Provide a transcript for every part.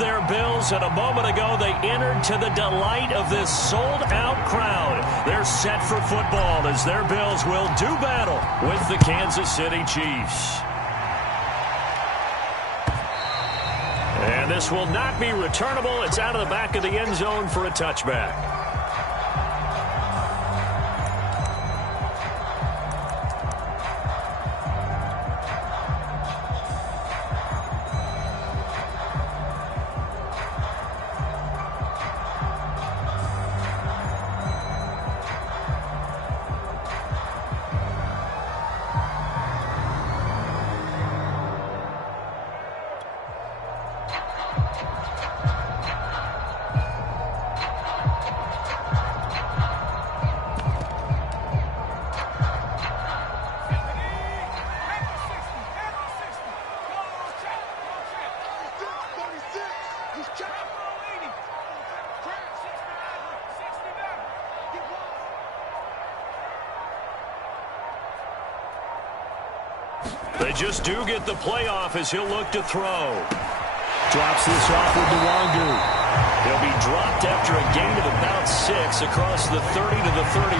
their Bills, and a moment ago they entered to the delight of this sold-out crowd. They're set for football as their Bills will do battle with the Kansas City Chiefs. And this will not be returnable. It's out of the back of the end zone for a touchback. They just do get the playoff as he'll look to throw. Drops this off with Nwangu. He'll be dropped after a gain of about 6 across the 30 to the 31.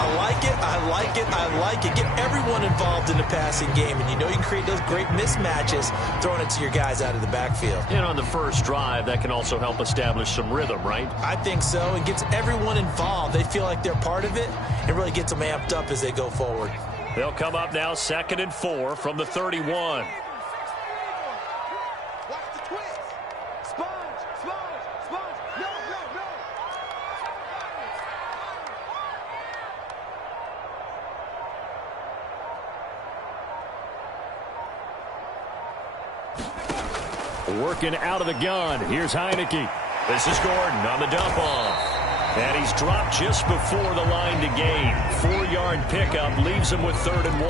I like it, I like it, I like it. Get everyone involved in the passing game, and you know you can create those great mismatches throwing it to your guys out of the backfield. And on the first drive, that can also help establish some rhythm, right? I think so. It gets everyone involved. They feel like they're part of it. It really gets them amped up as they go forward. They'll come up now 2nd and 4 from the 31. Working out of the gun. Here's Heineke. This is Gordon on the dump off. And he's dropped just before the line to gain. 4-yard pickup leaves him with 3rd and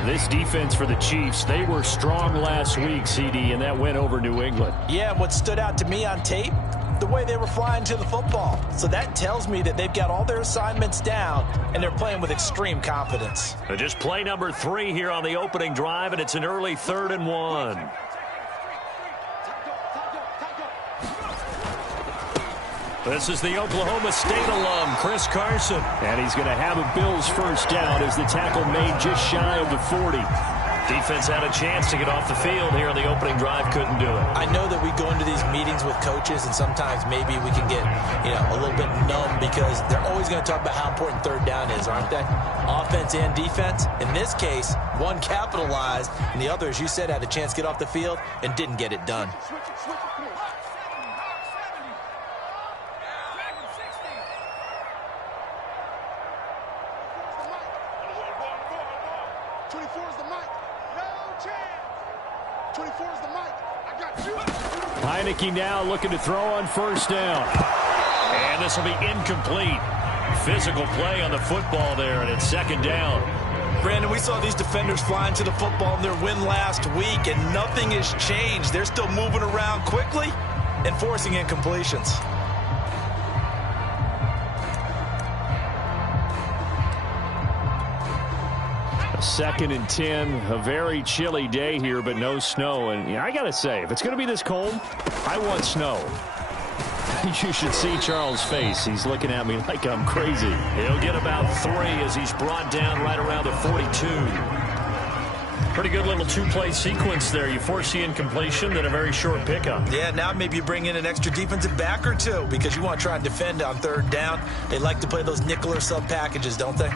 1. This defense for the Chiefs, they were strong last week, CD, and that went over New England. Yeah, what stood out to me on tape, the way they were flying to the football. So that tells me that they've got all their assignments down, and they're playing with extreme confidence. Just play number 3 here on the opening drive, and it's an early 3rd and 1. This is the Oklahoma State alum, Chris Carson. And he's going to have a Bills first down as the tackle made just shy of the 40. Defense had a chance to get off the field here on the opening drive, couldn't do it. I know that we go into these meetings with coaches, and sometimes maybe we can get, a little bit numb because they're always going to talk about how important 3rd down is, aren't they? Offense and defense. In this case, one capitalized, and the other, as you said, had a chance to get off the field and didn't get it done. Heineke now looking to throw on first down. And this will be incomplete. Physical play on the football there, and it's 2nd down. Brandon, we saw these defenders flying to the football in their win last week, and nothing has changed. They're still moving around quickly and forcing incompletions. 2nd and 10, a very chilly day here, but no snow. And I got to say, if it's going to be this cold, I want snow. You should see Charles' face. He's looking at me like I'm crazy. He'll get about 3 as he's brought down right around the 42. Pretty good little 2-play sequence there. You force the incompletion, then a very short pickup. Yeah, now maybe you bring in an extra defensive back or 2 because you want to try and defend on 3rd down. They like to play those nickel or sub packages, don't they?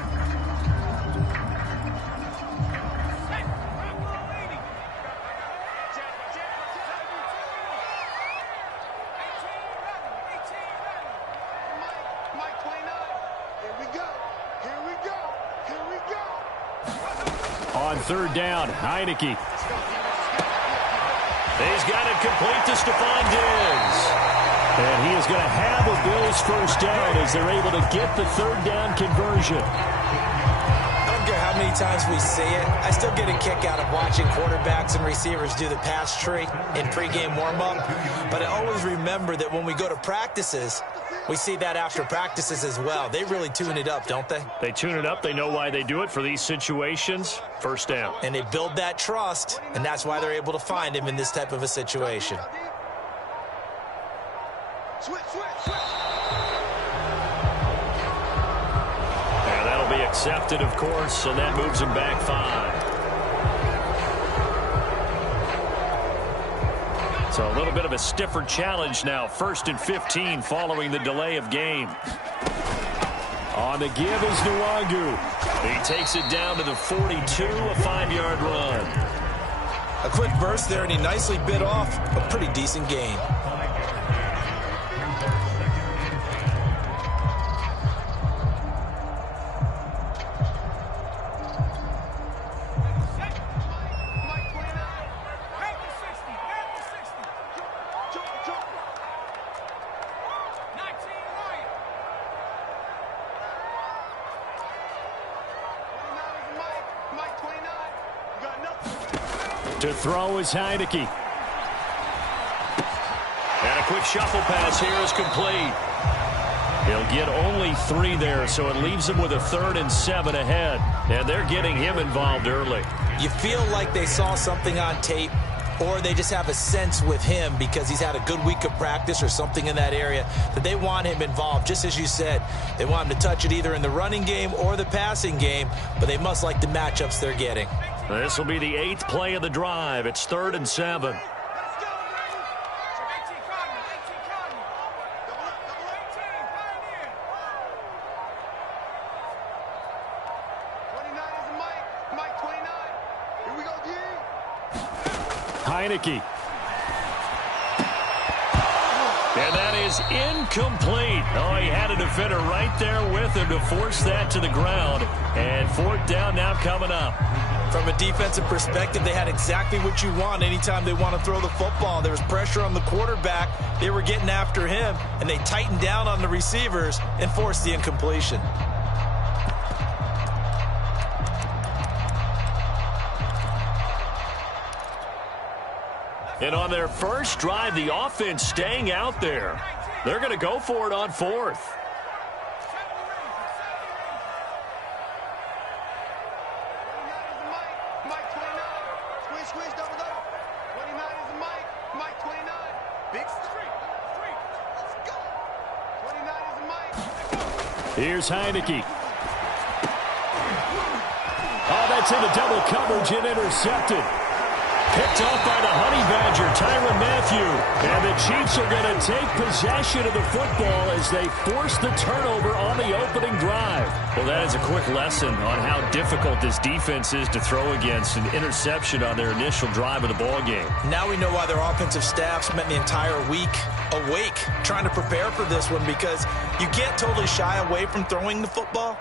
On 3rd down, Heineke. He's got it complete to Stephon Diggs. And he is going to have a Bills first down as they're able to get the 3rd down conversion. I don't care how many times we see it. I still get a kick out of watching quarterbacks and receivers do the pass tree in pregame warm-up. But I always remember that when we go to practices, We see that after practices as well. They really tune it up, don't they? They tune it up. They know why they do it for these situations. First down. And they build that trust, and that's why they're able to find him in this type of a situation. And that'll be accepted, of course, and that moves him back 5. So a little bit of a stiffer challenge now. 1st and 15 following the delay of game. On the give is Nwangu. He takes it down to the 42, a 5-yard run. A quick burst there, and he nicely bit off a pretty decent gain. To throw is Heineke. And a quick shuffle pass here is complete. He'll get only 3 there, so it leaves him with a 3rd and 7 ahead. And they're getting him involved early. You feel like they saw something on tape, or they just have a sense with him because he's had a good week of practice or something in that area that they want him involved. Just as you said, they want him to touch it either in the running game or the passing game, but they must like the matchups they're getting. This will be the 8th play of the drive. It's 3rd and 7. Heineke. And that is incomplete. Oh, he had a defender right there with him to force that to the ground. And 4th down now coming up. From a defensive perspective, they had exactly what you want anytime they want to throw the football. There was pressure on the quarterback. They were getting after him, and they tightened down on the receivers and forced the incompletion. And on their first drive, the offense staying out there. They're going to go for it on 4th. Here's Heineke. Oh, that's into double coverage and intercepted. Picked off by the Honey Badger, Tyrann Mathieu. And the Chiefs are going to take possession of the football as they force the turnover on the opening drive. Well, that is a quick lesson on how difficult this defense is to throw against. An interception on their initial drive of the ball game. Now we know why their offensive staff spent the entire week awake trying to prepare for this one, because you can't totally shy away from throwing the football.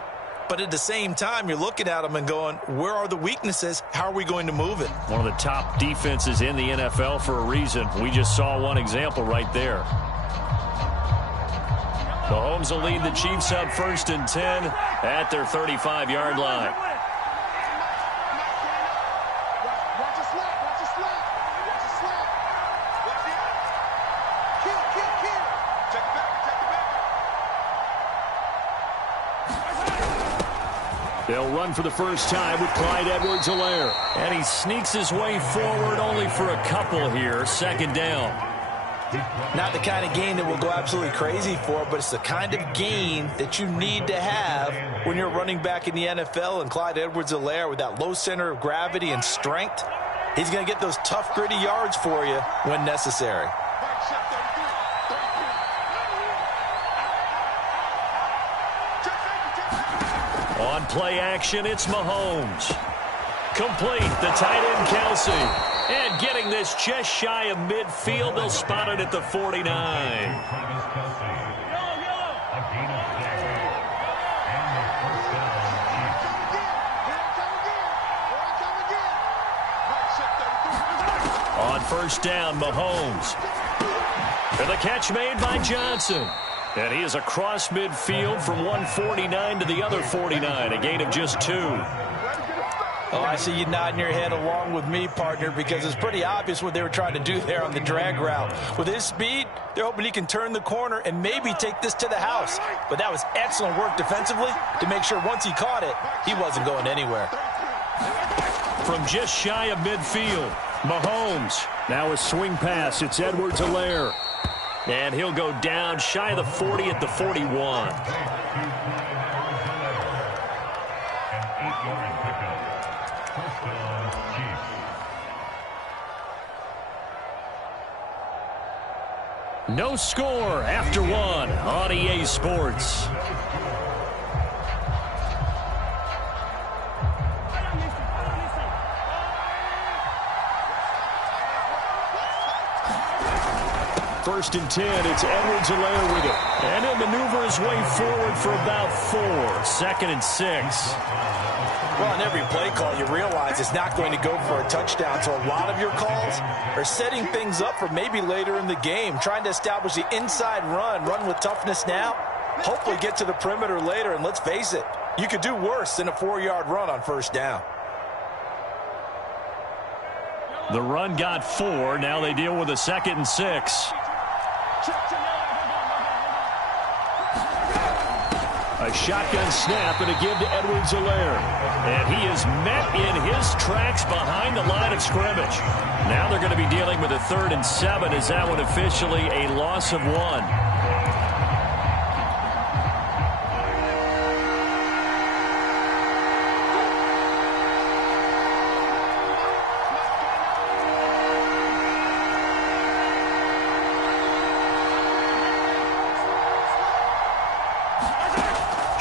But at the same time, you're looking at them and going, where are the weaknesses? How are we going to move it? One of the top defenses in the NFL for a reason. We just saw one example right there. Mahomes will lead the Chiefs up 1st and 10 at their 35-yard line. They'll run for the first time with Clyde Edwards-Helaire. And he sneaks his way forward only for a couple here. 2nd down. Not the kind of gain that we'll go absolutely crazy for, but it's the kind of gain that you need to have when you're running back in the NFL. And Clyde Edwards-Helaire, with that low center of gravity and strength, he's going to get those tough, gritty yards for you when necessary. On play action, it's Mahomes. Complete, the tight end Kelsey. And getting this just shy of midfield, they'll spot it at the 49. On 1st down, Mahomes. And the catch made by Johnson. And he is across midfield from 149 to the other 49, a gain of just 2. Oh, I see you nodding your head along with me, partner, because it's pretty obvious what they were trying to do there on the drag route. With his speed, they're hoping he can turn the corner and maybe take this to the house. But that was excellent work defensively to make sure once he caught it, he wasn't going anywhere. From just shy of midfield, Mahomes. Now a swing pass. It's Edwards-Helaire. And he'll go down shy of the 40 at the 41. No score after one on EA Sports. First and 10, it's Edwards-Helaire with it. And he'll maneuver his way forward for about 4. 2nd and 6. Well, on every play call, you realize it's not going to go for a touchdown. So a lot of your calls are setting things up for maybe later in the game, trying to establish the inside run with toughness now, hopefully get to the perimeter later. And let's face it, you could do worse than a 4-yard run on first down. The run got 4. Now they deal with a 2nd and 6. A shotgun snap and a give to Edwards-Helaire. And he is met in his tracks behind the line of scrimmage. Now they're going to be dealing with a 3rd and 7. Is that one officially a loss of 1?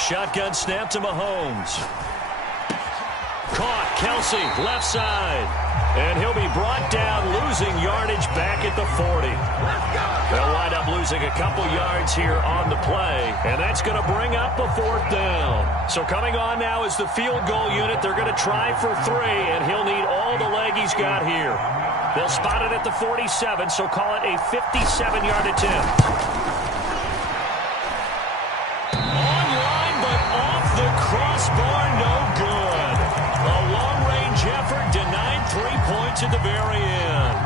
Shotgun snap to Mahomes. Caught. Kelsey, left side. And he'll be brought down, losing yardage back at the 40. They'll wind up losing a couple yards here on the play. And that's going to bring up a 4th down. So coming on now is the field goal unit. They're going to try for 3, and he'll need all the leg he's got here. They'll spot it at the 47, so call it a 57-yard attempt. Crossbar, no good. A long-range effort denied 3 points at the very end.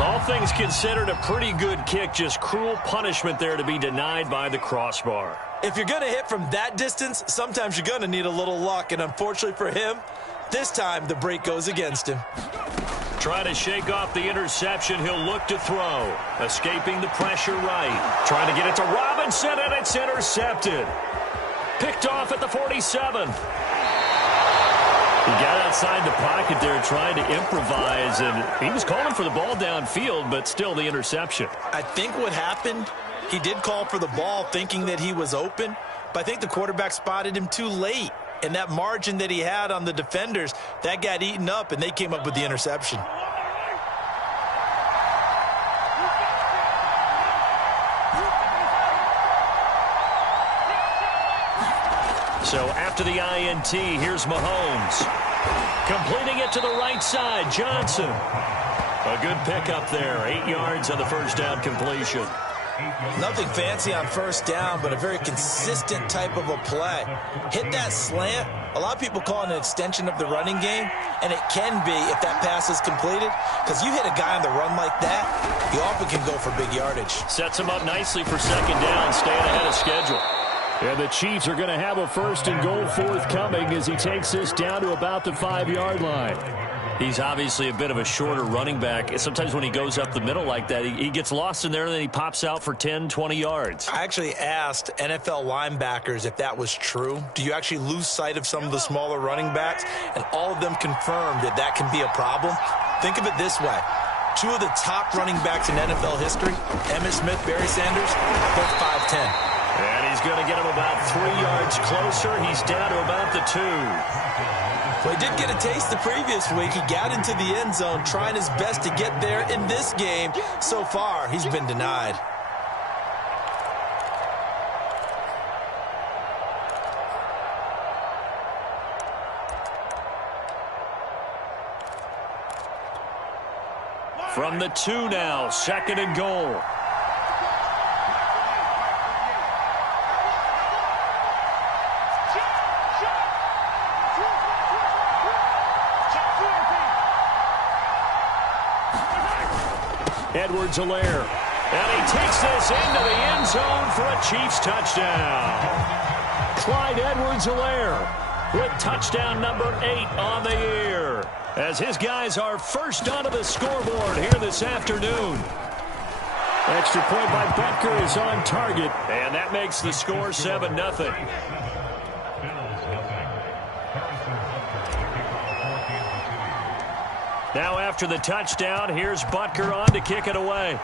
All things considered, a pretty good kick. Just cruel punishment there to be denied by the crossbar. If you're going to hit from that distance, sometimes you're going to need a little luck. And unfortunately for him, this time the break goes against him. Trying to shake off the interception. He'll look to throw. Escaping the pressure right. Trying to get it to Robinson, and it's intercepted. Picked off at the 47. He got outside the pocket there trying to improvise, and he was calling for the ball downfield, but still the interception. I think what happened, he did call for the ball thinking that he was open, but I think the quarterback spotted him too late. And that margin that he had on the defenders, that got eaten up, and they came up with the interception. So after the INT, here's Mahomes. Completing it to the right side, Johnson. A good pickup there, 8 yards on the first down completion. Nothing fancy on first down, but a very consistent type of a play. Hit that slant. A lot of people call it an extension of the running game, and it can be if that pass is completed, because you hit a guy on the run like that, you often can go for big yardage. Sets him up nicely for 2nd down, staying ahead of schedule. And the Chiefs are going to have a 1st and goal forthcoming as he takes this down to about the 5-yard line. He's obviously a bit of a shorter running back. Sometimes when he goes up the middle like that, he gets lost in there, and then he pops out for 10, 20 yards. I actually asked NFL linebackers if that was true. Do you actually lose sight of some of the smaller running backs? And all of them confirmed that that can be a problem. Think of it this way. 2 of the top running backs in NFL history, Emmitt Smith, Barry Sanders, both 5'10". And he's going to get him about 3 yards closer. He's down to about the 2. Well, he did get a taste the previous week. He got into the end zone, trying his best to get there in this game. So far, he's been denied. From the 2 now, 2nd and goal. Edwards-Helaire. And he takes this into the end zone for a Chiefs touchdown. Clyde Edwards-Helaire with touchdown number 8 on the year, as his guys are first onto the scoreboard here this afternoon. Extra point by Butker is on target, and that makes the score 7-0. Now after the touchdown, here's Butker on to kick it away.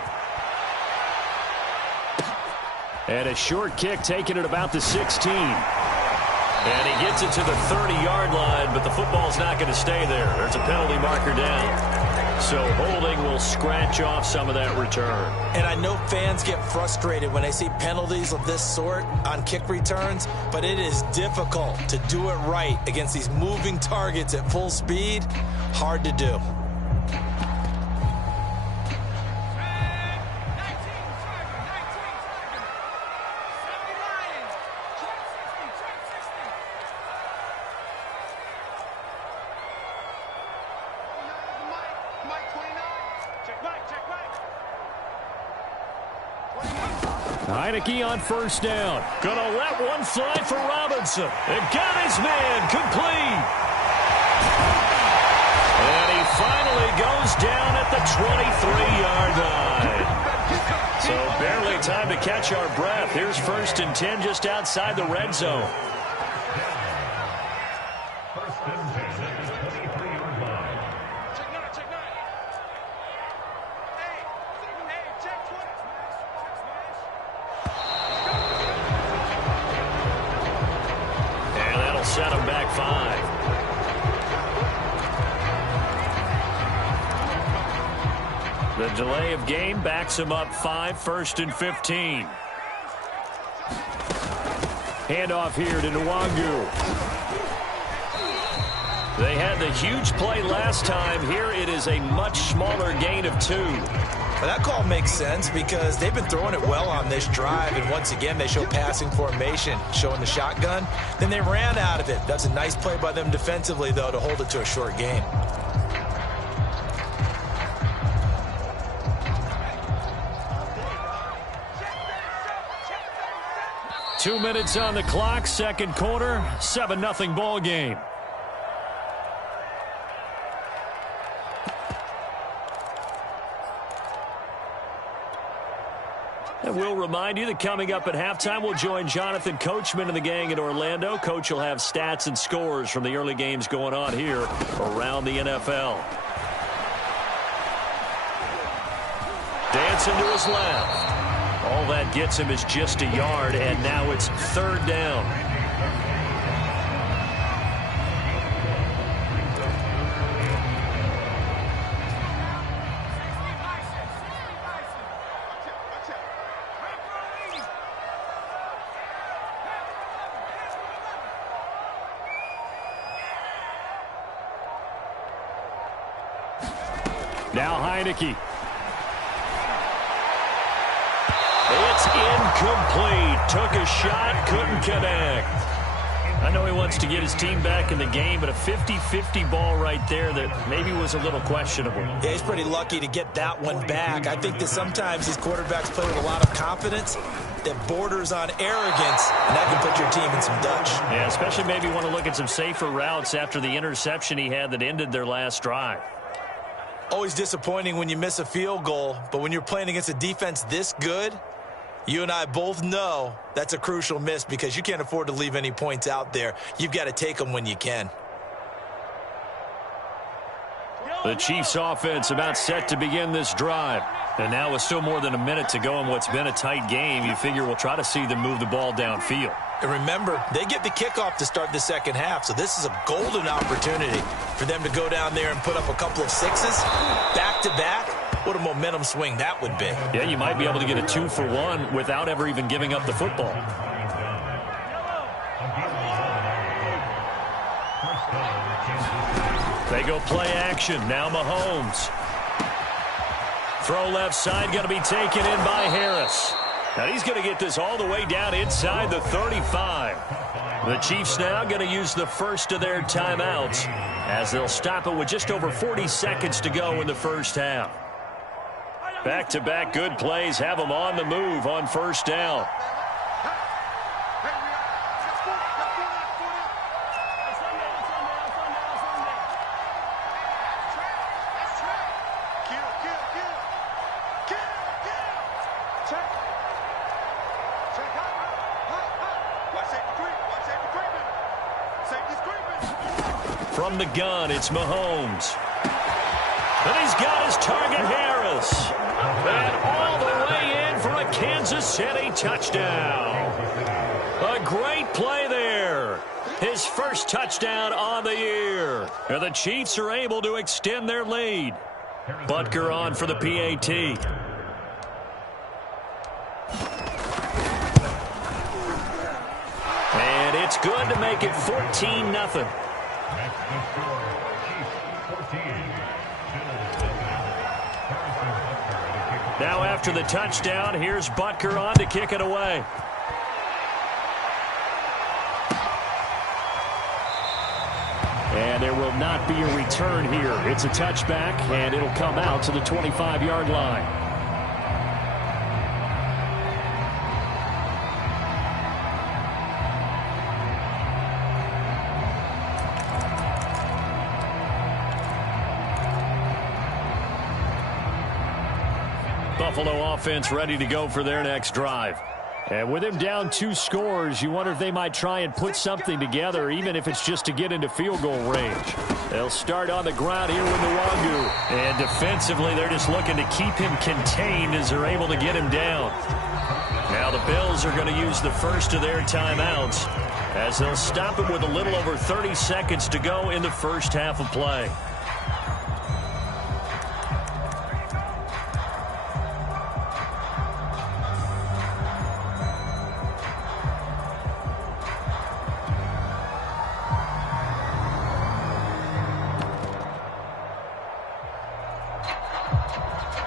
And a short kick taken at about the 16. And he gets it to the 30-yard line, but the football's not going to stay there. There's a penalty marker down. So holding will scratch off some of that return. And I know fans get frustrated when they see penalties of this sort on kick returns, but it is difficult to do it right against these moving targets at full speed. Hard to do. Heineke on first down. Gonna let one fly for Robinson. And got his man complete. And he finally goes down at the 23-yard line. So barely time to catch our breath. Here's 1st and 10 just outside the red zone. Set him back 5. The delay of game backs him up 5, 1st and 15. Handoff here to Nwangu. They had the huge play last time. Here it is a much smaller gain of 2. Well, that call makes sense because they've been throwing it well on this drive, and once again they show passing formation, showing the shotgun. Then they ran out of it. That's a nice play by them defensively, though, to hold it to a short gain. Two minutes on the clock, second quarter, 7-0 ball game. And we'll remind you that coming up at halftime, we'll join Jonathan Coachman and the gang in Orlando. Coach will have stats and scores from the early games going on here around the NFL. Dancing to his left. All that gets him is just a yard, and now it's 3rd down. Now Heineke. It's incomplete. Took a shot, couldn't connect. I know he wants to get his team back in the game, but a 50-50 ball right there that maybe was a little questionable. Yeah, he's pretty lucky to get that one back. I think that sometimes these quarterbacks play with a lot of confidence that borders on arrogance, and that can put your team in some Dutch. Yeah, especially maybe want to look at some safer routes after the interception he had that ended their last drive. Always disappointing when you miss a field goal, but when you're playing against a defense this good, you and I both know that's a crucial miss because you can't afford to leave any points out there. You've got to take them when you can. The Chiefs offense about set to begin this drive. And now with still more than a minute to go in what's been a tight game, you figure we'll try to see them move the ball downfield. And remember, they get the kickoff to start the second half, so this is a golden opportunity for them to go down there and put up a couple of sixes back-to-back. What a momentum swing that would be. Yeah, you might be able to get a 2-for-1 without ever even giving up the football. They go play action. Now Mahomes. Throw left side, going to be taken in by Harris. Now he's going to get this all the way down inside the 35. The Chiefs now going to use the first of their timeouts as they'll stop it with just over 40 seconds to go in the first half. Back-to-back good plays have them on the move on first down. From the gun, it's Mahomes. And he's got his target, Harris. And all the way in for a Kansas City touchdown. A great play there. His first touchdown on the year. And the Chiefs are able to extend their lead. Butker on for the PAT. And it's good to make it 14-0. Now after the touchdown, here's Butker on to kick it away. And there will not be a return here. It's a touchback, and it'll come out to the 25-yard line. Buffalo offense ready to go for their next drive. And with him down 2 scores, you wonder if they might try and put something together, even if it's just to get into field goal range. They'll start on the ground here with Nwangu. And defensively, they're just looking to keep him contained as they're able to get him down. Now the Bills are going to use the first of their timeouts as they'll stop him with a little over 30 seconds to go in the first half of play.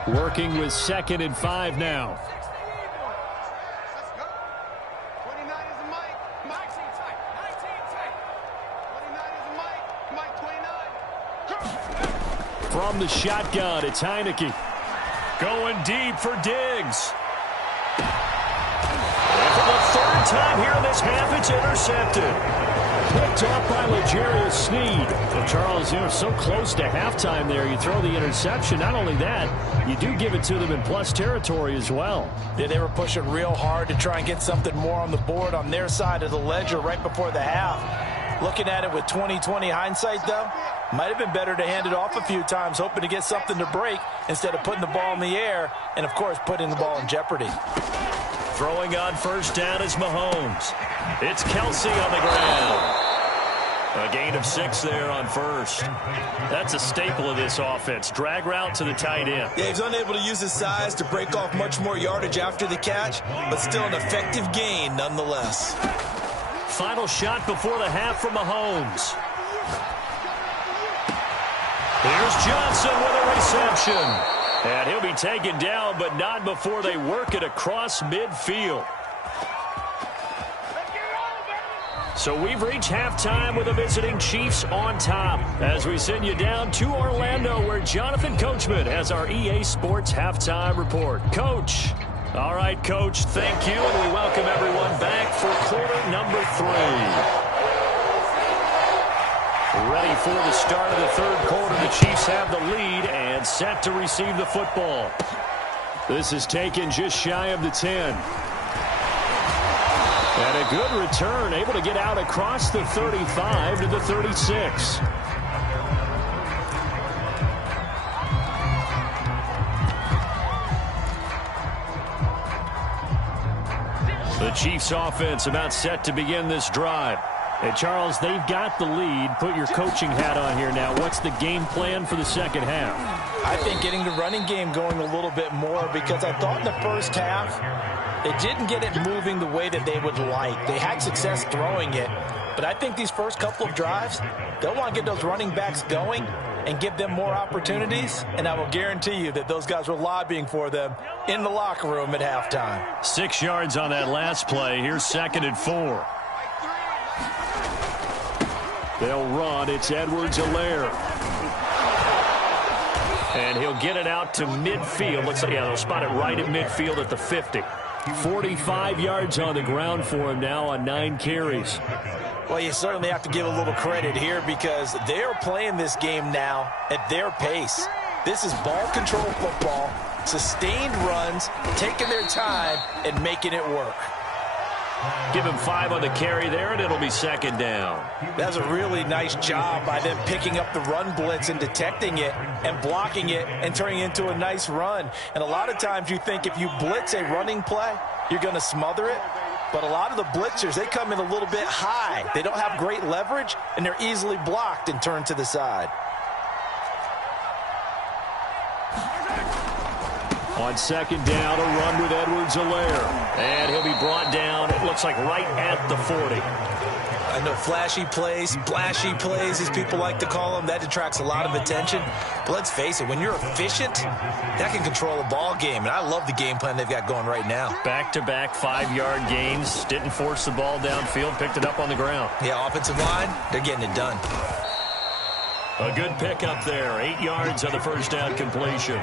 Working with 2nd and 5 now. From the shotgun, it's Heineke. Going deep for Diggs. And for the 3rd time here in this half, it's intercepted. Picked up by L'Jarius Sneed. Well, Charles, so close to halftime there. You throw the interception. Not only that, you do give it to them in plus territory as well. Yeah, they were pushing real hard to try and get something more on the board on their side of the ledger right before the half. Looking at it with 20/20 hindsight, though, might have been better to hand it off a few times, hoping to get something to break instead of putting the ball in the air and, of course, putting the ball in jeopardy. Throwing on first down is Mahomes. It's Kelsey on the ground. A gain of 6 there on first. That's a staple of this offense. Drag route to the tight end. Yeah, he's unable to use his size to break off much more yardage after the catch, but still an effective gain nonetheless. Final shot before the half from Mahomes. Here's Johnson with a reception. And he'll be taken down, but not before they work it across midfield. So we've reached halftime with the visiting Chiefs on top as we send you down to Orlando where Jonathan Coachman has our EA Sports halftime report. Coach. All right, Coach, thank you, and we welcome everyone back for quarter number 3. Ready for the start of the 3rd quarter. The Chiefs have the lead and set to receive the football. This is taken just shy of the 10. And a good return, able to get out across the 35 to the 36. The Chiefs offense about set to begin this drive. And Charles, they've got the lead. Put your coaching hat on here now. What's the game plan for the second half? I think getting the running game going a little bit more because I thought in the first half they didn't get it moving the way that they would like. They had success throwing it, but I think these first couple of drives, they'll want to get those running backs going and give them more opportunities, and I will guarantee you that those guys were lobbying for them in the locker room at halftime. 6 yards on that last play. Here's 2nd and 4. They'll run. It's Edwards-Helaire. And he'll get it out to midfield. Looks like, yeah, they'll spot it right at midfield at the 50. 45 yards on the ground for him now on 9 carries. Well, you certainly have to give a little credit here because they're playing this game now at their pace. This is ball control football, sustained runs, taking their time, and making it work. Give him 5 on the carry there, and it'll be second down. That's a really nice job by them picking up the run blitz and detecting it and blocking it and turning it into a nice run. And a lot of times you think if you blitz a running play, you're going to smother it. But a lot of the blitzers, they come in a little bit high. They don't have great leverage, and they're easily blocked and turned to the side. On second down, a run with Edwards-Helaire. And he'll be brought down, it looks like right at the 40. I know flashy plays, splashy plays, as people like to call them, that attracts a lot of attention. But let's face it, when you're efficient, that can control a ball game. And I love the game plan they've got going right now. Back-to-back 5-yard gains. Didn't force the ball downfield, picked it up on the ground. Yeah, offensive line, they're getting it done. A good pickup there. 8 yards on the first down completion.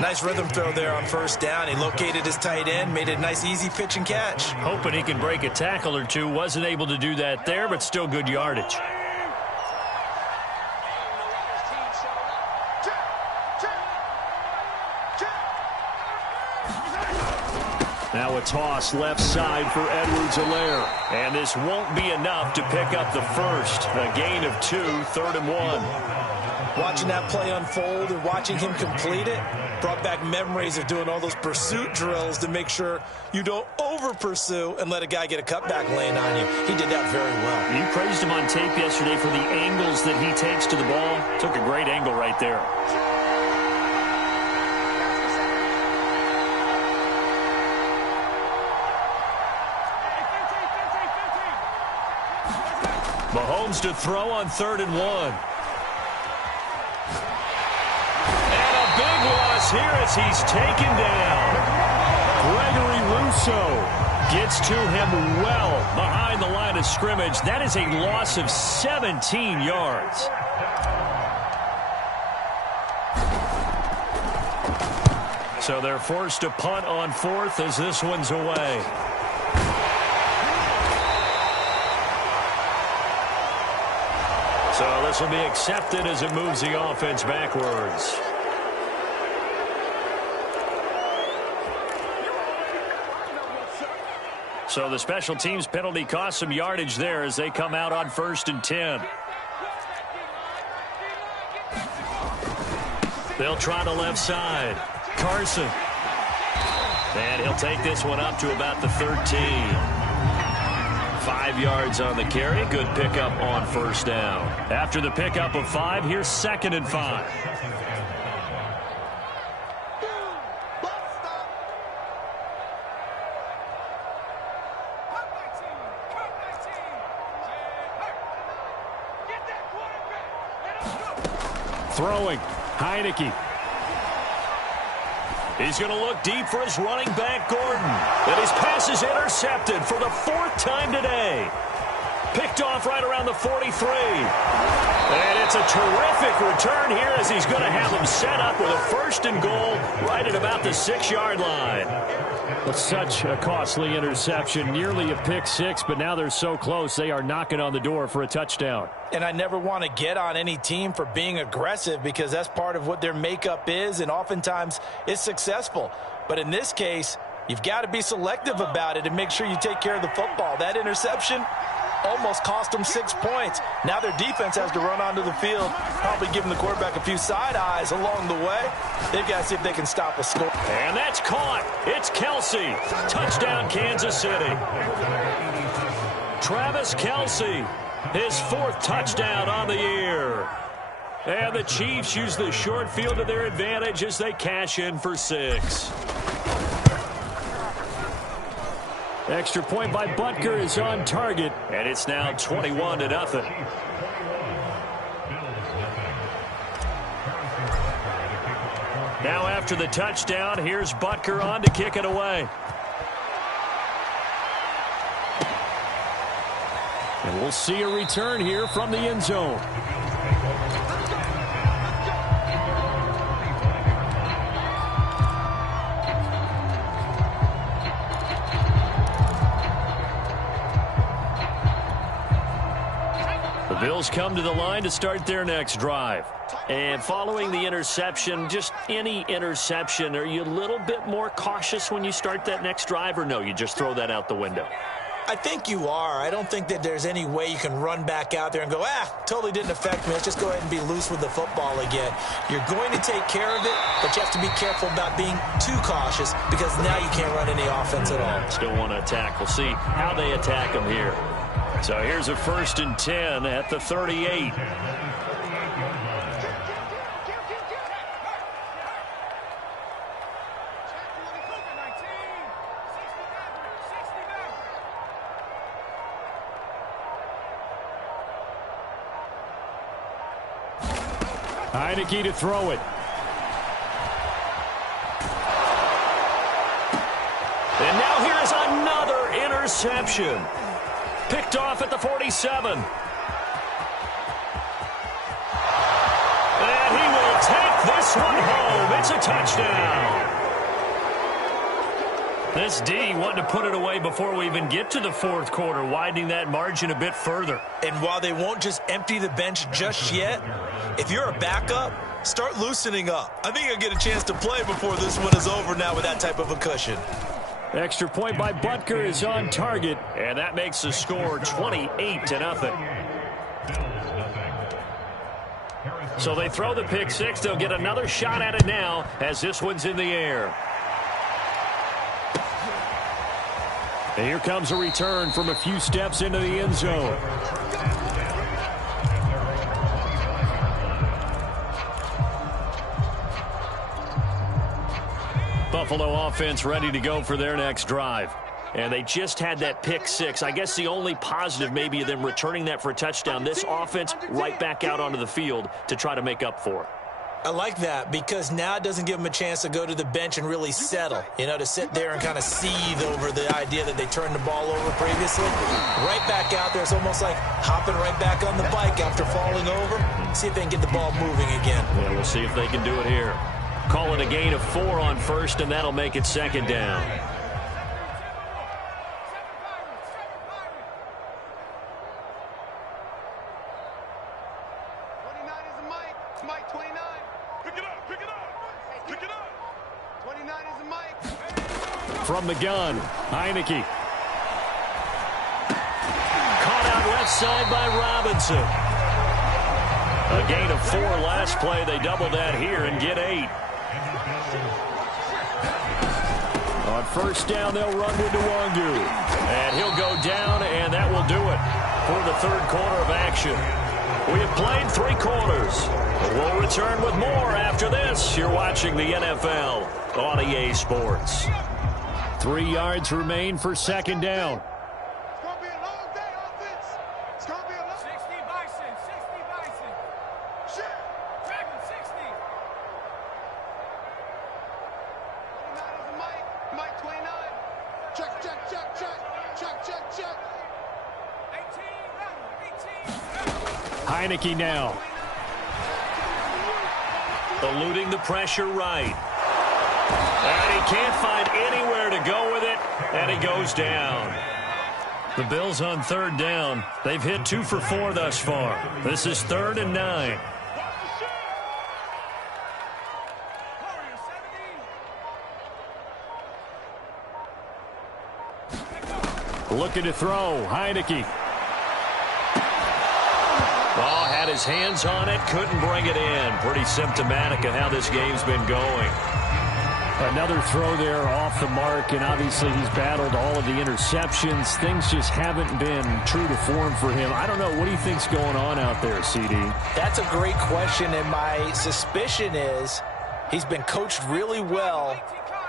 Nice rhythm throw there on first down. He located his tight end, made it a nice, easy pitch and catch. Hoping he can break a tackle or two. Wasn't able to do that there, but still good yardage. Now a toss left side for Edwards-Helaire. And this won't be enough to pick up the first. A gain of 2, 3rd and 1. Watching that play unfold and watching him complete it brought back memories of doing all those pursuit drills to make sure you don't over-pursue and let a guy get a cutback lane on you. He did that very well. You praised him on tape yesterday for the angles that he takes to the ball. Took a great angle right there. Mahomes to throw on 3rd and 1. And a big loss here as he's taken down. Gregory Rousseau gets to him well behind the line of scrimmage. That is a loss of 17 yards. So they're forced to punt on 4th as this one's away. So this will be accepted as it moves the offense backwards. So the special teams penalty cost some yardage there as they come out on 1st and 10. They'll try the left side. Carson. And he'll take this one up to about the 13. 5 yards on the carry. Good pickup on 1st down. After the pickup of 5, here's 2nd and 5. Throwing. Heineke. He's going to look deep for his running back, Gordon. And his pass is intercepted for the 4th time today. Picked off right around the 43. And it's a terrific return here as he's going to have him set up with a 1st and goal right at about the 6-yard line. Well, such a costly interception. Nearly a pick 6, but now they're so close they are knocking on the door for a touchdown. And I never want to get on any team for being aggressive because that's part of what their makeup is, and oftentimes it's successful. But in this case, you've got to be selective about it and make sure you take care of the football. That interception almost cost them 6 points. Now their defense has to run onto the field, probably giving the quarterback a few side eyes along the way. They've got to see if they can stop a score. And that's caught. It's Kelsey. Touchdown, Kansas City. Travis Kelsey, his 4th touchdown on the year. And the Chiefs use the short field to their advantage as they cash in for 6. Extra point by Butker is on target. And it's now 21-0. Now after the touchdown, here's Butker on to kick it away. And we'll see a return here from the end zone. Eagles come to the line to start their next drive. And following the interception, just any interception, are you a little bit more cautious when you start that next drive, or no, you just throw that out the window? I think you are. I don't think that there's any way you can run back out there and go, totally didn't affect me. Let's just go ahead and be loose with the football again. You're going to take care of it, but you have to be careful about being too cautious because now you can't run any offense at all. Still want to attack. We'll see how they attack them here. So here's a 1st and 10 at the 38. Heineke to throw it. And now here's another interception. Picked off at the 47. And he will take this one home. It's a touchdown. This D wanting to put it away before we even get to the 4th quarter, widening that margin a bit further. And while they won't just empty the bench just yet, if you're a backup, start loosening up. I think you'll get a chance to play before this one is over now with that type of a cushion. Extra point by Butker is on target. And that makes the score 28-0. So they throw the pick six. They'll get another shot at it now as this one's in the air. And here comes a return from a few steps into the end zone. Buffalo offense ready to go for their next drive. And they just had that pick six. I guess the only positive maybe of them returning that for a touchdown. This offense right back out onto the field to try to make up for it. I like that because now it doesn't give them a chance to go to the bench and really settle, to sit there and kind of seethe over the idea that they turned the ball over previously. Right back out there. It's almost like hopping right back on the bike after falling over. See if they can get the ball moving again. Yeah, we'll see if they can do it here. Call it a gain of 4 on first, and that'll make it 2nd down. From the gun, Heineke. Caught out left side by Robinson. A gain of 4 last play. They double that here and get 8. On first down, they'll run with Nwangu. And he'll go down, and that will do it for the 3rd quarter of action. We have played 3 quarters. We'll return with more after this. You're watching the NFL on EA Sports. 3 yards remain for 2nd down. It's going to be a long day, offense. It's going to be a long 60 Bison, 60 Bison. Shit. Dragon 60. 29 is the Mike. Mike 29. Check, check, check, check. Check, check, check. 18. Heineke now. Eluding the pressure right. And he can't find anywhere to go with it, and he goes down. The Bills on 3rd down. They've hit 2 for 4 thus far. This is 3rd and 9. Looking to throw, Heineke. Oh, had his hands on it, couldn't bring it in. Pretty symptomatic of how this game's been going. Another throw there off the mark, and obviously he's battled all of the interceptions. Things just haven't been true to form for him. I don't know. What do you think's going on out there, CD? That's a great question, and my suspicion is he's been coached really well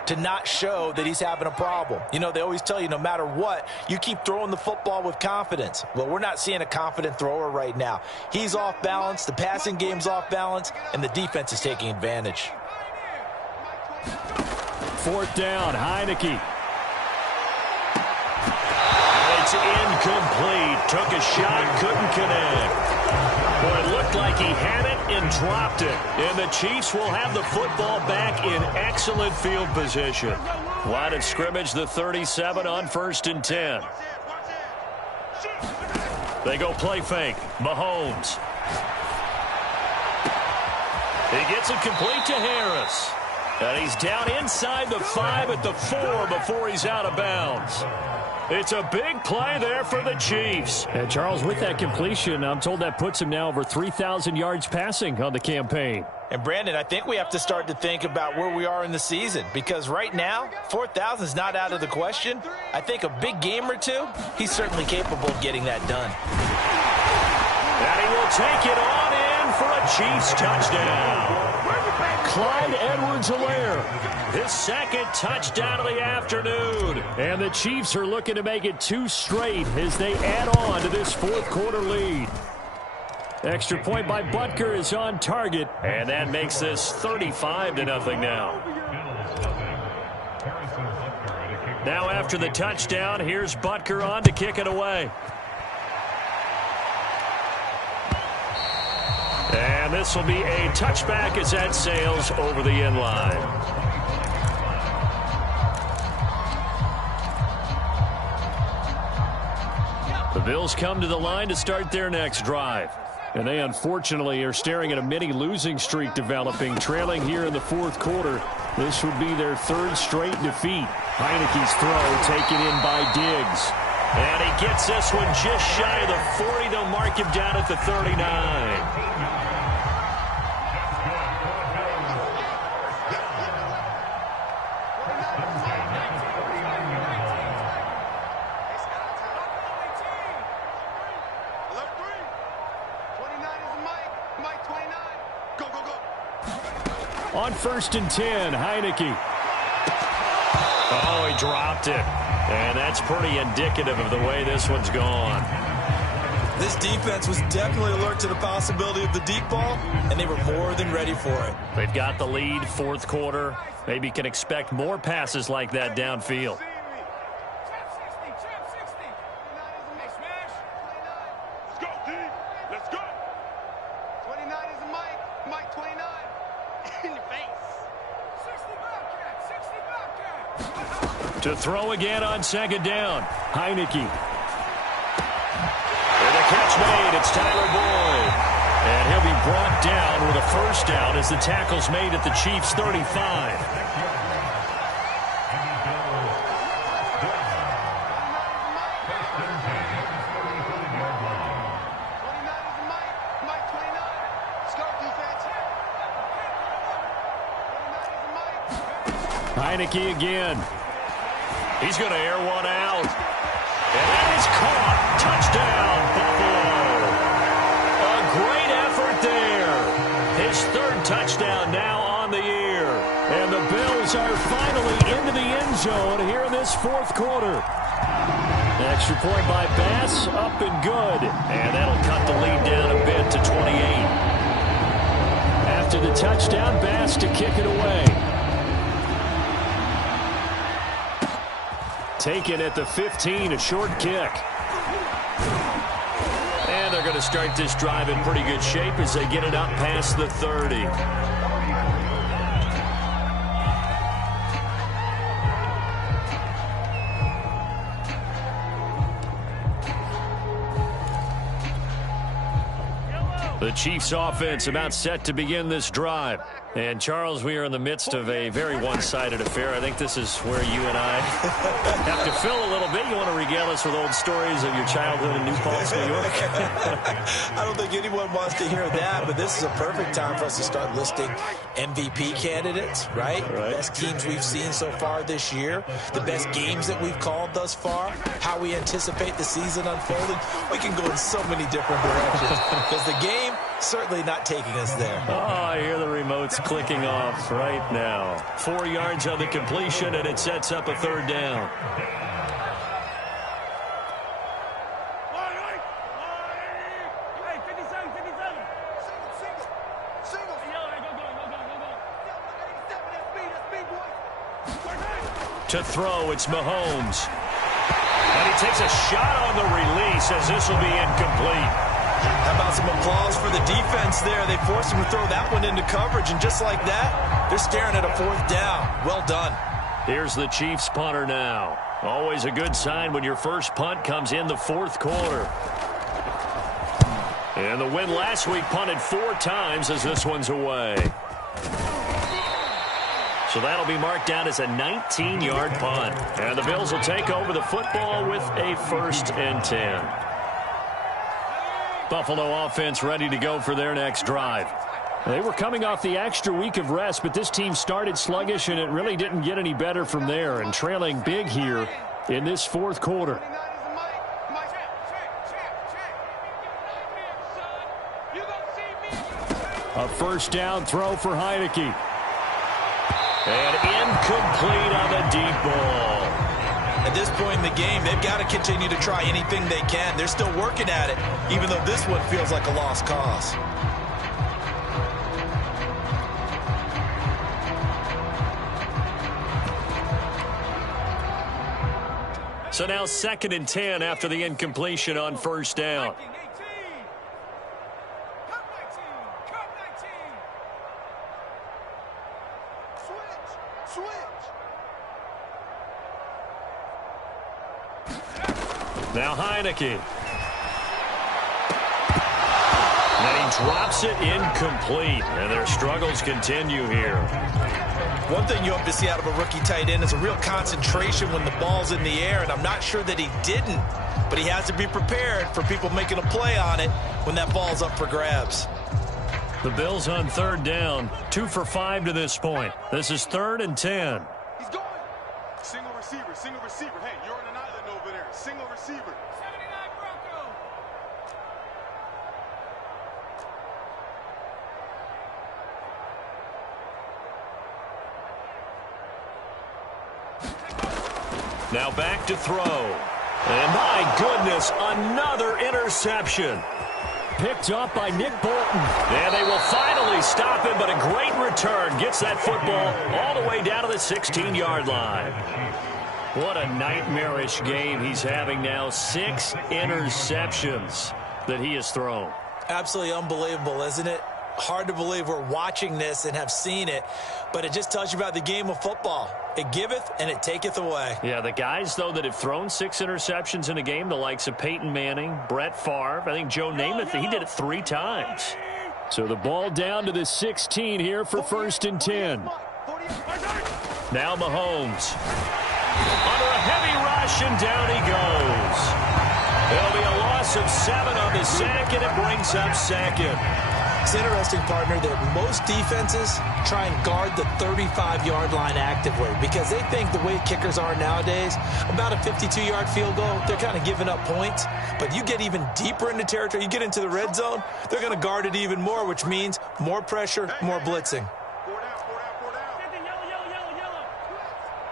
to not show that he's having a problem. They always tell you no matter what, you keep throwing the football with confidence. Well, we're not seeing a confident thrower right now. He's off balance, the passing game's off balance, and the defense is taking advantage. 4th down, Heineke. It's incomplete. Took a shot, couldn't connect. Well, it looked like he had it and dropped it. And the Chiefs will have the football back in excellent field position. Line of scrimmage, the 37 on 1st and 10. They go play fake. Mahomes. He gets it complete to Harris. And he's down inside the 5 at the 4 before he's out of bounds. It's a big play there for the Chiefs. And Charles, with that completion, I'm told that puts him now over 3,000 yards passing on the campaign. And Brandon, I think we have to start to think about where we are in the season, because right now, 4,000 is not out of the question. I think a big game or two, he's certainly capable of getting that done. And he will take it on in for a Chiefs touchdown. Clyde Edwards-Helaire, his second touchdown of the afternoon. And the Chiefs are looking to make it 2 straight as they add on to this fourth quarter lead. Extra point by Butker is on target. And that makes this 35-0 now. Now after the touchdown, here's Butker on to kick it away. And this will be a touchback as that sails over the end line. The Bills come to the line to start their next drive. And they unfortunately are staring at a mini losing streak developing, trailing here in the fourth quarter. This would be their 3rd straight defeat. Heineke's throw taken in by Diggs. And he gets this one just shy of the 40. They'll mark him down at the 39. On 1st and 10, Heineke. Oh, he dropped it. And that's pretty indicative of the way this one's gone. This defense was definitely alert to the possibility of the deep ball, and they were more than ready for it. They've got the lead, fourth quarter. Maybe can expect more passes like that downfield. To throw again on 2nd down. Heineke. And the catch made. It's Tyler Boyd. And he'll be brought down with a 1st down as the tackle's made at the Chiefs' 35. Heineke again. He's going to air one out. And that is caught. Touchdown, Buffalo. A great effort there. His 3rd touchdown now on the year. And the Bills are finally into the end zone here in this fourth quarter. Extra point by Bass, up and good. And that'll cut the lead down a bit to 28. After the touchdown, Bass to kick it away. Taken at the 15, a short kick. And they're going to start this drive in pretty good shape as they get it up past the 30. The Chiefs offense about set to begin this drive. And, Charles, we are in the midst of a very one-sided affair. I think this is where you and I have to fill a little bit. You want to regale us with old stories of your childhood in New Paltz, New York? I don't think anyone wants to hear that, but this is a perfect time for us to start listing MVP candidates, right? Best teams we've seen so far this year, the best games that we've called thus far, how we anticipate the season unfolding. We can go in so many different directions because the game certainly not taking us there. Oh, I hear the remotes clicking off right now. 4 yards on the completion, and it sets up a 3rd down. To throw, it's Mahomes. And he takes a shot on the release as this will be incomplete. How about some applause for the defense there? They forced him to throw that one into coverage, and just like that, they're staring at a 4th down. Well done. Here's the Chiefs punter now. Always a good sign when your first punt comes in the fourth quarter. And the win last week punted 4 times as this one's away. So that'll be marked down as a 19-yard punt. And the Bills will take over the football with a 1st and 10. Buffalo offense ready to go for their next drive. They were coming off the extra week of rest, but this team started sluggish, and it really didn't get any better from there. And trailing big here in this 4th quarter. A 1st down throw for Heineke. And incomplete on the deep ball. At this point in the game, they've got to continue to try anything they can. They're still working at it, even though this one feels like a lost cause. So now 2nd and 10 after the incompletion on 1st down. Now Heineke. And he drops it incomplete. And their struggles continue here. One thing you hope to see out of a rookie tight end is a real concentration when the ball's in the air, and I'm not sure that he didn't, but he has to be prepared for people making a play on it when that ball's up for grabs. The Bills on 3rd down, 2 for 5 to this point. This is 3rd and 10. He's going. Single receiver, single receiver. Hey, you're on an island over there. Single receiver. 79 Bronco. Now back to throw. And my goodness, another interception. Picked up by Nick Bolton. And they will finally stop him, but a great return. Gets that football all the way down to the 16-yard line. What a nightmarish game he's having now. 6 interceptions that he has thrown. Absolutely unbelievable, isn't it? Hard to believe we're watching this and have seen it, but it just tells you about the game of football. It giveth and it taketh away. Yeah, the guys, though, that have thrown 6 interceptions in a game, the likes of Peyton Manning, Brett Favre, I think Joe Namath, he did it 3 times. So the ball down to the 16 here for 1st and 10. Now Mahomes. Under a heavy rush, and down he goes. There'll be a loss of 7 on the sack, and it brings up 2nd. It's interesting, partner, that most defenses try and guard the 35-yard line actively because they think the way kickers are nowadays, about a 52-yard field goal, they're kind of giving up points. But you get even deeper into territory, you get into the red zone, they're going to guard it even more, which means more pressure, more blitzing.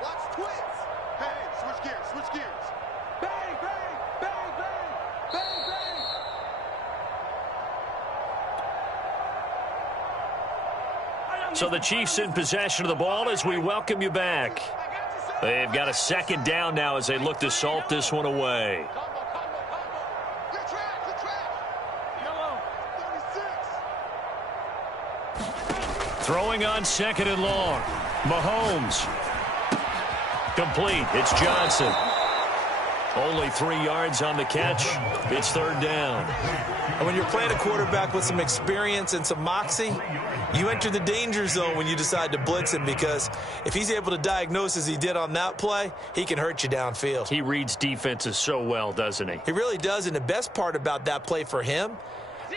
Watch twits. Hey, switch gears, switch gears. Bang, bang, bang, bang, bang, bang. So the Chiefs in possession of the ball as we welcome you back. They've got a 2nd down now as they look to salt this one away. Good track, good track. Yellow, 36. Throwing on 2nd and long. Mahomes. Complete. It's Johnson. Only 3 yards on the catch. It's 3rd down. And when you're playing a quarterback with some experience and some moxie, you enter the danger zone when you decide to blitz him because if he's able to diagnose as he did on that play, he can hurt you downfield. He reads defenses so well, doesn't he? He really does, and the best part about that play for him,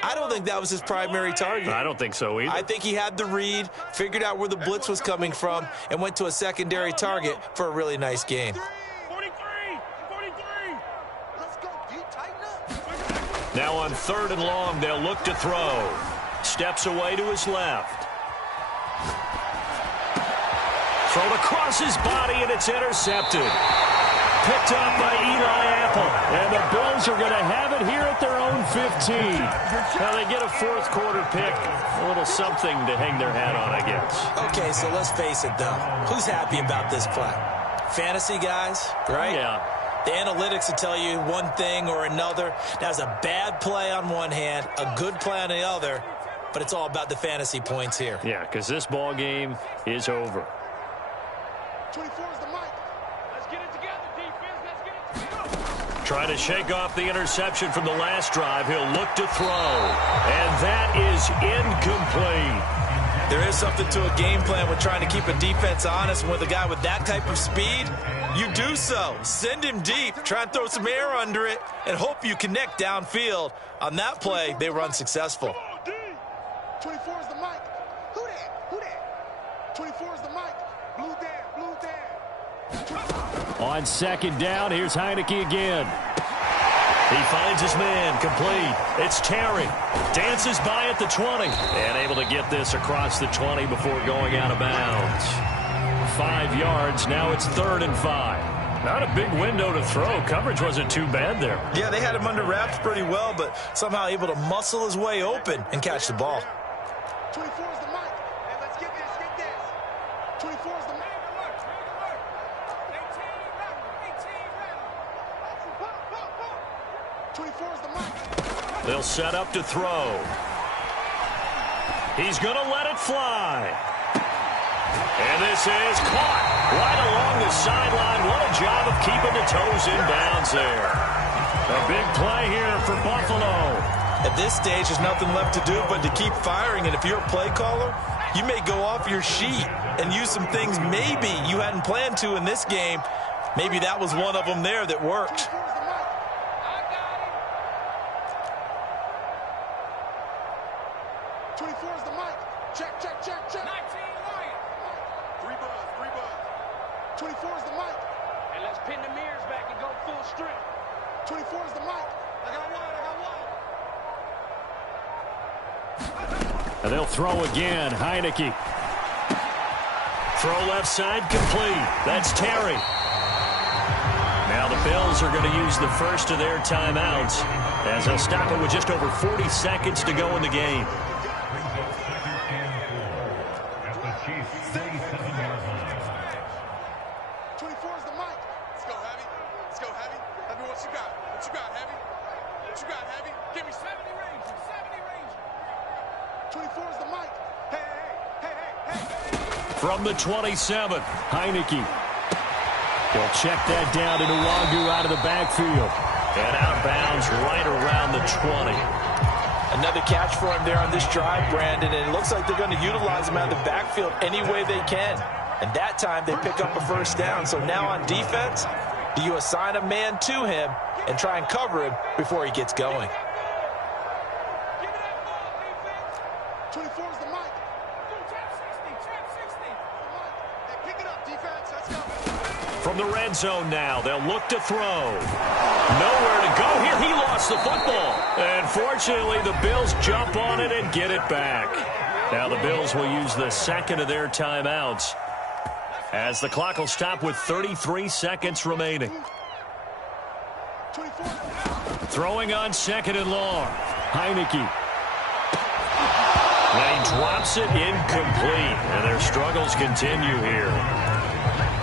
I don't think that was his primary target. I don't think so either. I think he had the read, figured out where the blitz was coming from, and went to a secondary target for a really nice gain. 43. Let's go, D. Tighten up. Now on 3rd and long, they'll look to throw. Steps away to his left. Thrown across his body, and it's intercepted. Picked up by Eli Apple. And the Bills are going to have it here at their own 15. Now they get a 4th quarter pick. A little something to hang their hat on, I guess. Okay, so let's face it, though. Who's happy about this play? Fantasy guys, right? Yeah. The analytics will tell you one thing or another. That's a bad play on one hand, a good play on the other, but it's all about the fantasy points here. Yeah, because this ball game is over. 24 is the mic. Let's get it together, defense. Let's get it together. Trying to shake off the interception from the last drive. He'll look to throw. And that is incomplete. There is something to a game plan with trying to keep a defense honest. And with a guy with that type of speed, you do so. Send him deep. Try and throw some air under it and hope you connect downfield. On that play, they were unsuccessful. 24 is the mic. Who that? Who that? 24 is the mic. Blue down, blue down. On second down, here's Heineke again. He finds his man, complete. It's Terry. Dances by at the 20. And able to get this across the 20 before going out of bounds. 5 yards, now it's 3rd and 5. Not a big window to throw. Coverage wasn't too bad there. Yeah, they had him under wraps pretty well, but somehow able to muscle his way open and catch the ball. 24 is the mic. Hey, let's get this, get this. 24 is the mic. 24 is the mic. They'll set up to throw. He's going to let it fly. And this is caught right along the sideline. What a job of keeping the toes in bounds there. A big play here for Buffalo. At this stage, there's nothing left to do but to keep firing. And if you're a play caller, you may go off your sheet and use some things maybe you hadn't planned to in this game. Maybe that was one of them there that worked. 24 is the mic. Check, check, check, check. 19 Lions. 3 buzz, 3 buzz. 24 is the mic. And let's pin the mirrors back and go full strength. 24 is the mic. I got one, I got one. And they'll throw again. Heineke. Throw left side complete. That's Terry. Now the Bills are going to use the first of their timeouts as they'll stop it with just over 40 seconds to go in the game. 24 is the mic. Let's go, Heavy. Let's go, Heavy. Heavy, what you got? What you got, Heavy? What you got, Heavy? Give me 70 Rangers. 70 Rangers. 24 is the mic. Hey, hey, hey, hey, hey. From the 27, Heineke. He'll check that down to Nwangu out of the backfield. And out of bounds right around the 20. Another catch for him there on this drive, Brandon, and it looks like they're going to utilize him out of the backfield any way they can. And that time they pick up a first down. So now on defense, do you assign a man to him and try and cover him before he gets going? Give me that ball, defense. 24 is the mic. Trap 60, trap 60. Hey, pick it up, defense. Let's go. From the red zone now, they'll look to throw. Nowhere to go here. He lost the football. And fortunately, the Bills jump on it and get it back. Now the Bills will use the second of their timeouts as the clock will stop with 33 seconds remaining. 24. Throwing on second and long. Heineke. And he drops it incomplete. And their struggles continue here.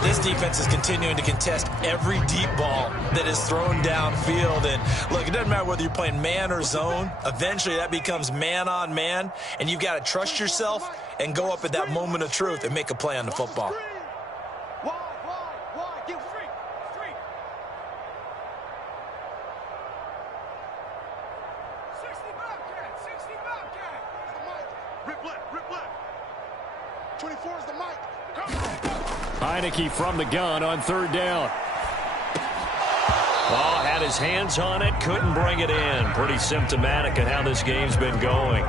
This defense is continuing to contest every deep ball that is thrown downfield. And look, it doesn't matter whether you're playing man or zone. Eventually, that becomes man on man. And you've got to trust yourself and go up at that moment of truth and make a play on the football. Wide, give free. 60 Bobcat, 60 Bobcat. Rip left. 24 is the mic. Heineke from the gun on third down. Oh, had his hands on it, couldn't bring it in. Pretty symptomatic of how this game's been going.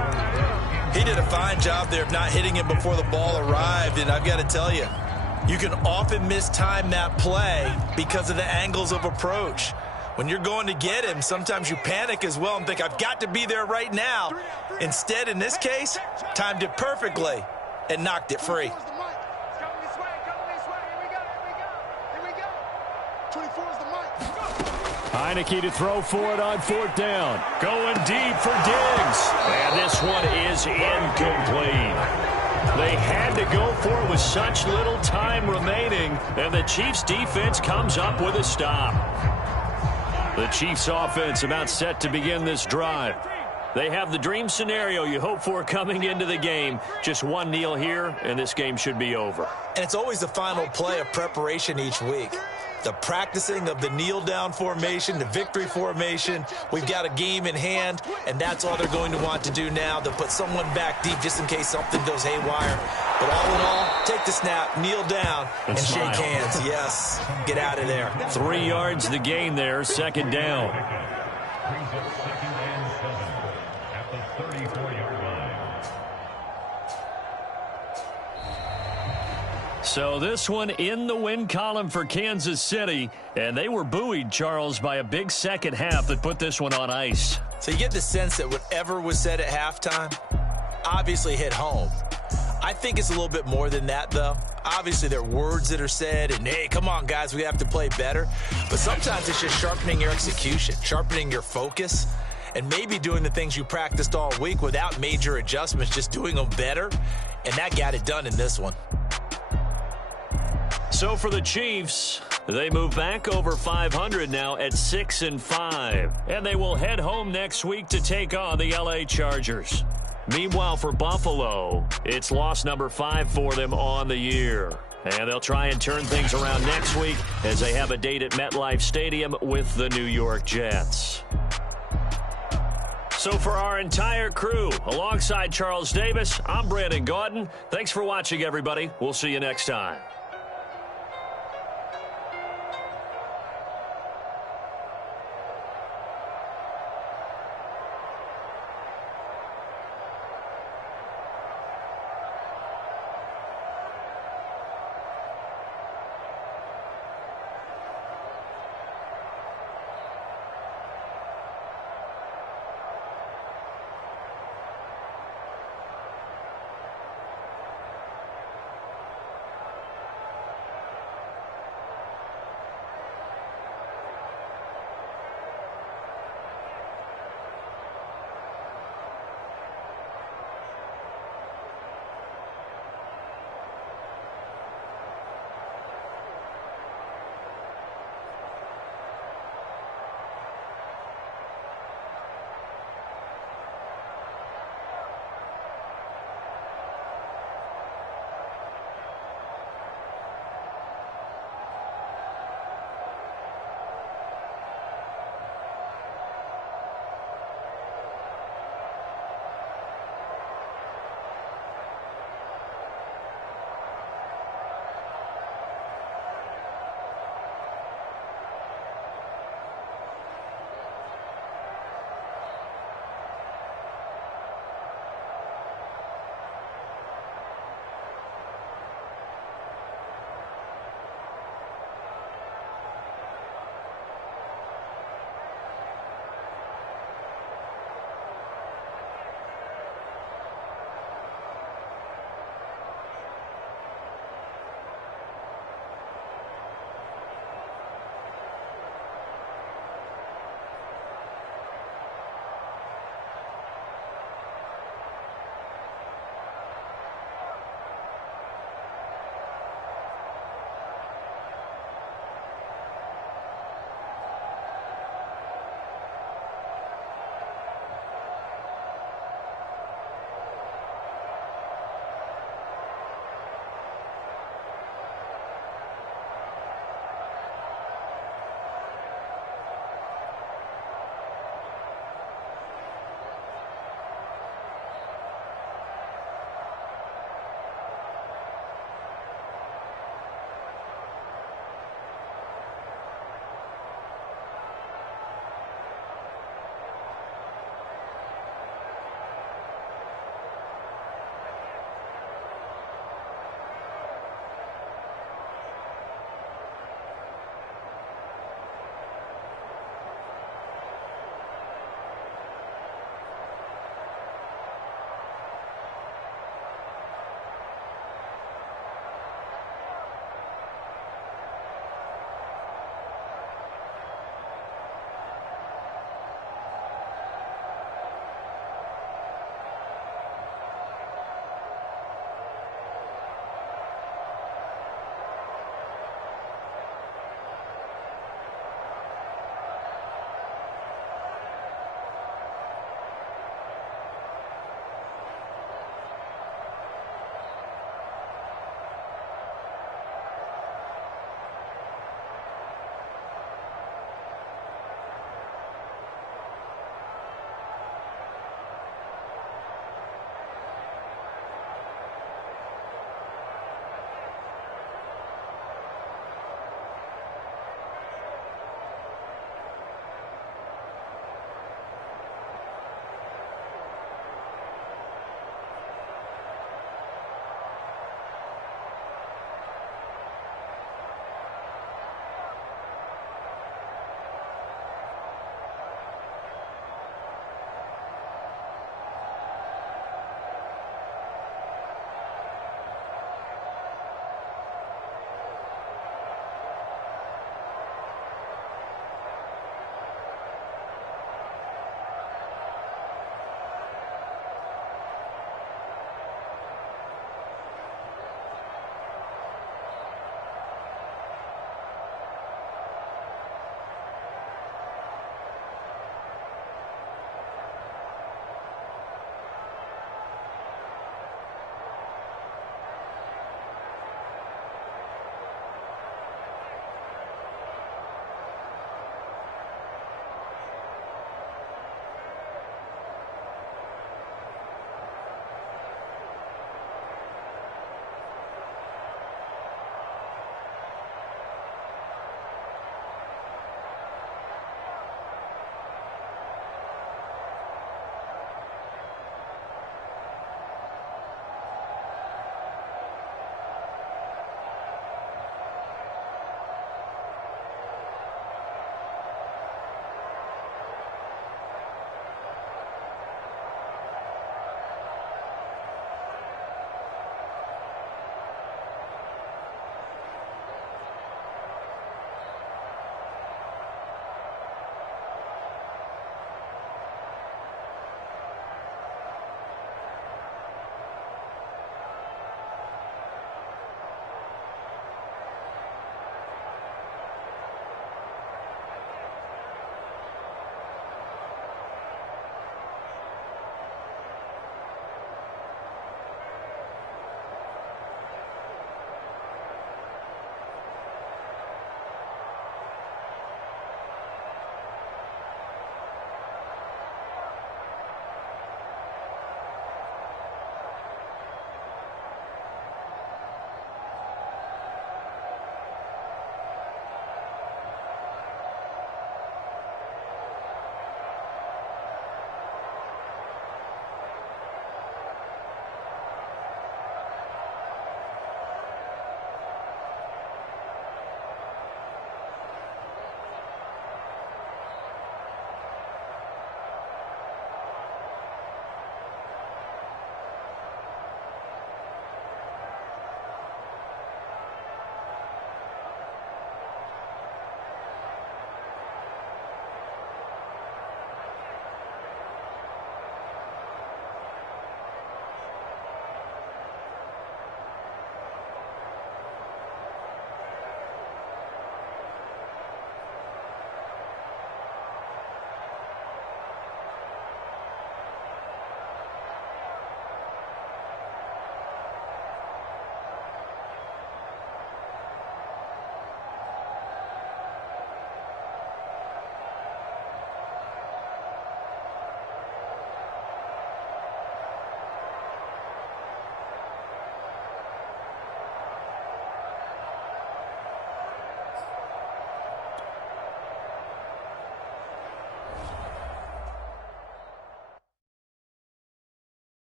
He did a fine job there of not hitting him before the ball arrived. And I've got to tell you, you can often mistime that play because of the angles of approach. When you're going to get him, sometimes you panic as well and think, I've got to be there right now. Instead, in this case, timed it perfectly and knocked it free. 24 is the mic. Heineke to throw for it on fourth down. Going deep for Diggs. And this one is incomplete. They had to go for it with such little time remaining. And the Chiefs defense comes up with a stop. The Chiefs offense about set to begin this drive. They have the dream scenario you hope for coming into the game. Just one kneel here, and this game should be over. And it's always the final play of preparation each week. the practicing of the kneel-down formation, the victory formation. We've got a game in hand, and that's all they're going to want to do now. They'll put someone back deep just in case something goes haywire. But all in all, take the snap, kneel down, and shake hands. Yes, get out of there. 3 yards the gain there, second down. So this one in the win column for Kansas City, and they were buoyed, Charles, by a big second half that put this one on ice. So you get the sense that whatever was said at halftime obviously hit home. I think it's a little bit more than that, though. Obviously, there are words that are said, and, hey, come on, guys, we have to play better. But sometimes it's just sharpening your execution, sharpening your focus, and maybe doing the things you practiced all week without major adjustments, just doing them better. And that got it done in this one. So for the Chiefs, they move back over 500 now at 6-5. And they will head home next week to take on the LA Chargers. Meanwhile, for Buffalo, it's loss number 5 for them on the year. And they'll try and turn things around next week as they have a date at MetLife Stadium with the New York Jets. So for our entire crew, alongside Charles Davis, I'm Brandon Gaudin. Thanks for watching, everybody. We'll see you next time.